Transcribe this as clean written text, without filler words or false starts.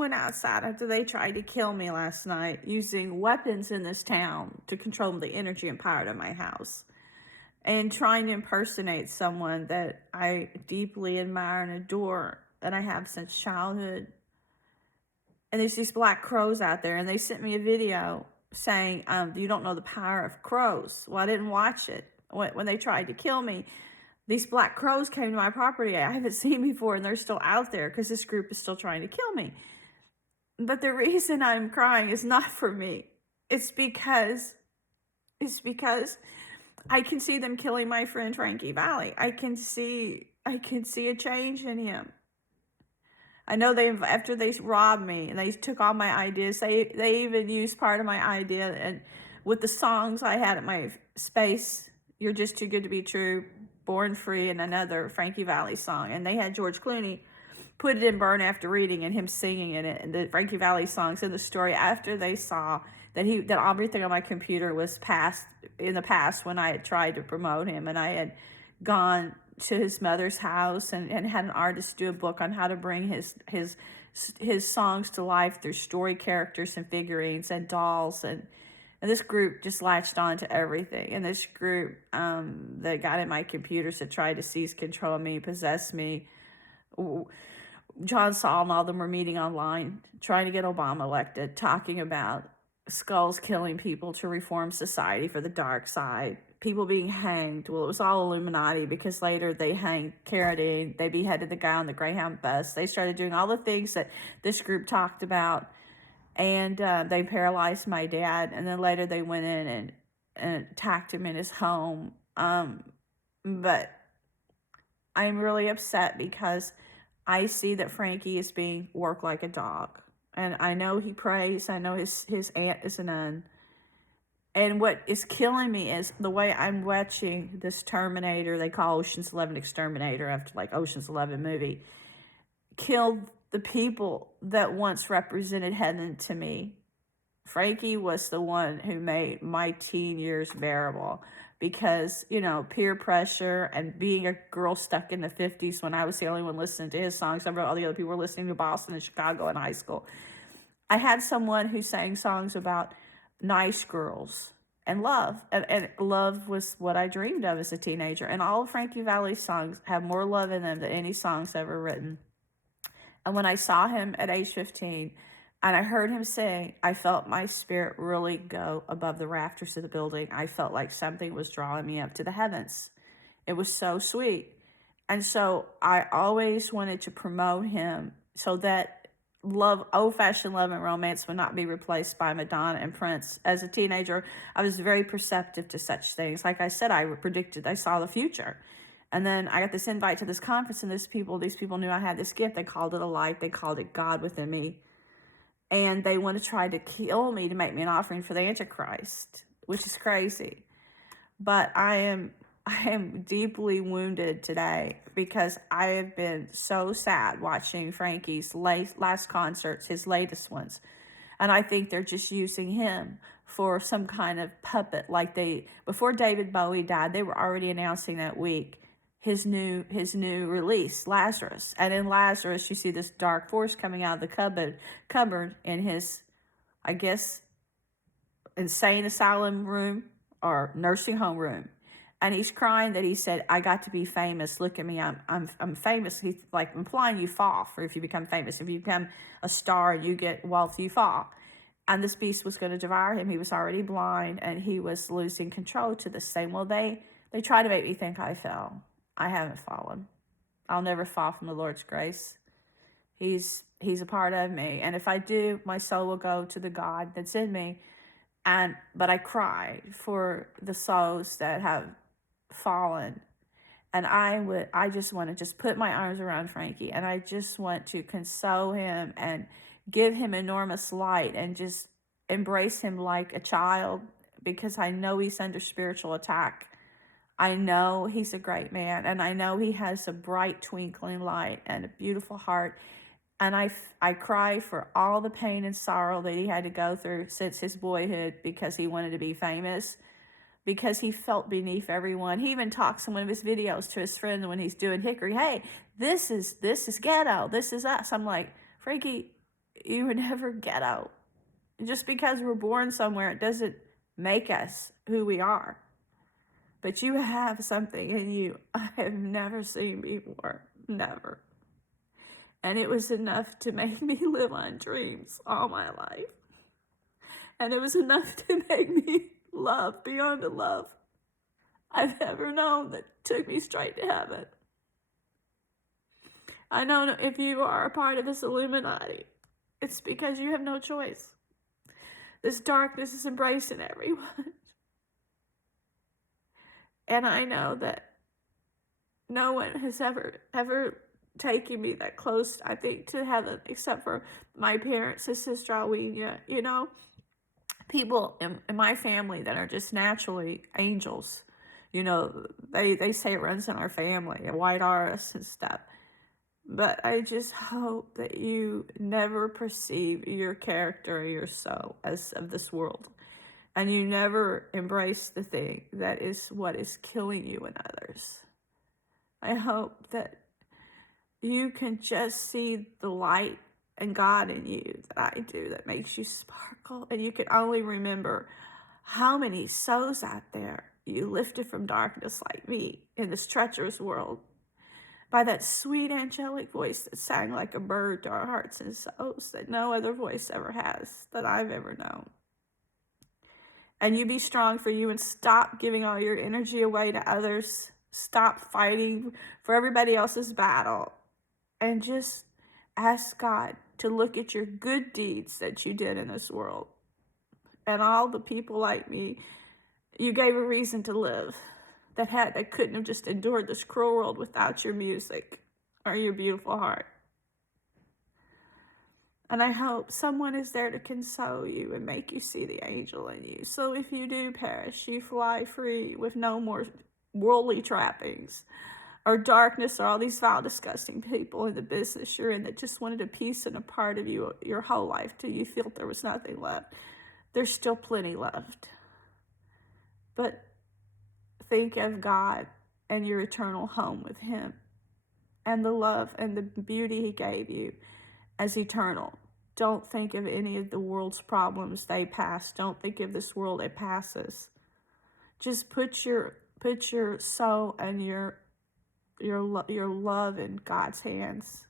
Went outside after they tried to kill me last night using weapons in this town to control the energy and power to my house, and trying to impersonate someone that I deeply admire and adore, that I have since childhood. And there's these black crows out there, and they sent me a video saying, you don't know the power of crows. Well, I didn't watch it. When they tried to kill me, these black crows came to my property I haven't seen before, and they're still out there because this group is still trying to kill me. But the reason I'm crying is not for me. It's because I can see them killing my friend Frankie Valli. I can see a change in him. I know after they robbed me and they took all my ideas, they even used part of my idea, and with the songs I had at my space, You're Just Too Good to Be True, Born Free, and another Frankie Valli song. And they had George Clooney put it in Burn After Reading and him singing in it, and the Frankie Valli songs in the story, after they saw that everything on my computer was past in the past when I had tried to promote him, and I had gone to his mother's house and had an artist do a book on how to bring his songs to life through story characters and figurines and dolls, and this group just latched on to everything. And this group that got in my computers that tried to seize control of me, possess me. John Saul and all of them were meeting online, trying to get Obama elected, talking about skulls killing people to reform society for the dark side, people being hanged. Well, it was all Illuminati, because later they hanged Carradine, they beheaded the guy on the Greyhound bus. They started doing all the things that this group talked about, and they paralyzed my dad, and then later they went in and attacked him in his home. But I'm really upset because I see that Frankie is being worked like a dog. And I know he prays. I know his aunt is a nun. And what is killing me is the way I'm watching this Terminator, they call Ocean's 11 Exterminator after like Ocean's 11 movie, killed the people that once represented heaven to me. Frankie was the one who made my teen years bearable, because, peer pressure and being a girl stuck in the 50s when I was the only one listening to his songs. I remember all the other people were listening to Boston and Chicago in high school. I had someone who sang songs about nice girls and love. And love was what I dreamed of as a teenager. And all of Frankie Valli's songs have more love in them than any songs ever written. And when I saw him at age 15, and I heard him sing, I felt my spirit really go above the rafters of the building. I felt like something was drawing me up to the heavens. It was so sweet. And so I always wanted to promote him so that old-fashioned love and romance would not be replaced by Madonna and Prince. As a teenager, I was very perceptive to such things. Like I said, I saw the future. And then I got this invite to this conference, and these people knew I had this gift. They called it a light. They called it God within me. And they want to try to kill me to make me an offering for the Antichrist, which is crazy. But I am deeply wounded today, because I have been so sad watching Frankie's last concerts, his latest ones. And I think they're just using him for some kind of puppet. Like before David Bowie died, they were already announcing that week his new release, Lazarus. And in Lazarus, you see this dark force coming out of the cupboard in his, I guess, insane asylum room or nursing home room. And he's crying that he said, I got to be famous. Look at me, I'm famous. He's like implying you fall for if you become famous. If you become a star and you get wealth, you fall. And this beast was going to devour him. He was already blind, and he was losing control to this thing. Well, they try to make me think I fell. I haven't fallen. I'll never fall from the Lord's grace. He's a part of me. And if I do, my soul will go to the God that's in me. But I cry for the souls that have fallen. And I just want to just put my arms around Frankie, and I just want to console him and give him enormous light and just embrace him like a child, because I know he's under spiritual attack. I know he's a great man, and I know he has a bright twinkling light and a beautiful heart. And I cry for all the pain and sorrow that he had to go through since his boyhood, because he wanted to be famous, because he felt beneath everyone. He even talks in one of his videos to his friend when he's doing Hickory, hey, this is ghetto, this is us. I'm like, Frankie, you were never ghetto. Just because we're born somewhere, it doesn't make us who we are. But you have something in you I have never seen before. Never. And it was enough to make me live on dreams all my life. And it was enough to make me love beyond the love I've ever known that took me straight to heaven. I know if you are a part of this Illuminati, it's because you have no choice. This darkness is embracing everyone. And I know that no one has ever taken me that close, I think, to heaven, except for my parents, his sister Alwina. You know, people in my family that are just naturally angels. You know, they say it runs in our family, white auras and stuff. But I just hope that you never perceive your character or your soul as of this world. And you never embrace the thing that is what is killing you and others. I hope that you can just see the light and God in you that I do that makes you sparkle. And you can only remember how many souls out there you lifted from darkness like me in this treacherous world by that sweet angelic voice that sang like a bird to our hearts and souls that no other voice ever has that I've ever known. And you be strong for you and stop giving all your energy away to others. Stop fighting for everybody else's battle. And just ask God to look at your good deeds that you did in this world. And all the people like me, you gave a reason to live that couldn't have just endured this cruel world without your music or your beautiful heart. And I hope someone is there to console you and make you see the angel in you. So if you do perish, you fly free with no more worldly trappings or darkness or all these vile, disgusting people in the business you're in that just wanted a piece and a part of you your whole life till you felt there was nothing left. There's still plenty left. But think of God and your eternal home with Him and the love and the beauty He gave you as eternal. Don't think of any of the world's problems. They pass. Don't think of this world. It passes. Just put your soul and your love in God's hands